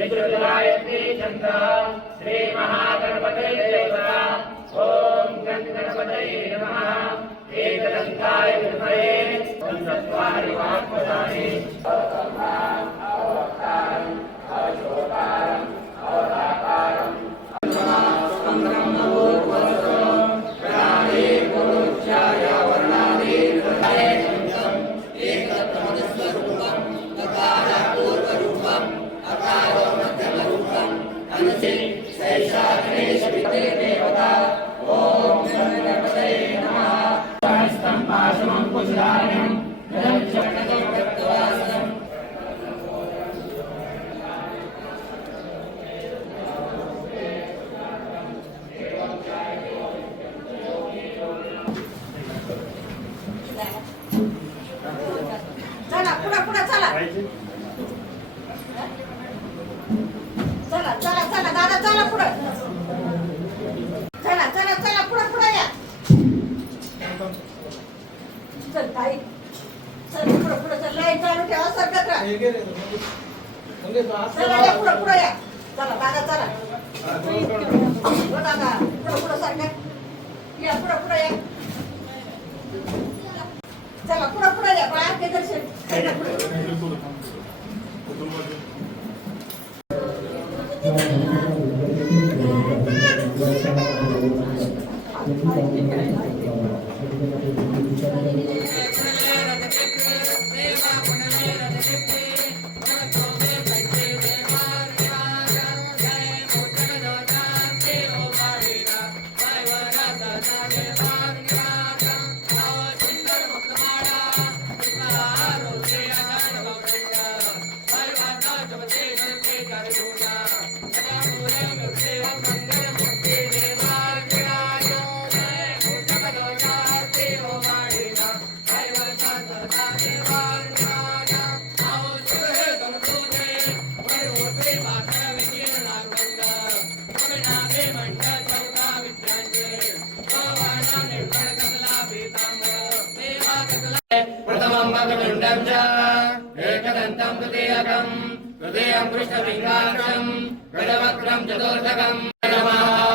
यजुर्गायत्री छंद श्री महागणपतये देवता ओम गणपतये नमः एकदंताय विद्महे चत्वारि वाक्पदानि अवतारम् अशोकारम् अवताकारम् चला पुढे पुढे चला चला चला चला दादा चला पुढे चला चला चला पुढे पुढे या चल ताई चल पुढे पुढे चल लाईन चालू ठेवा सरकत राहा चला या पुढे पुढे या चला दादा चला दादा पुढे पुढे सरकत या पुढे पुढे या चला पुढे पुढे या बाळा दर्शन एकदन्तं तृतीयकं तृतीयं कृष्णलिङ्गाक्षं गजवक्त्रं चतुर्थकं नमः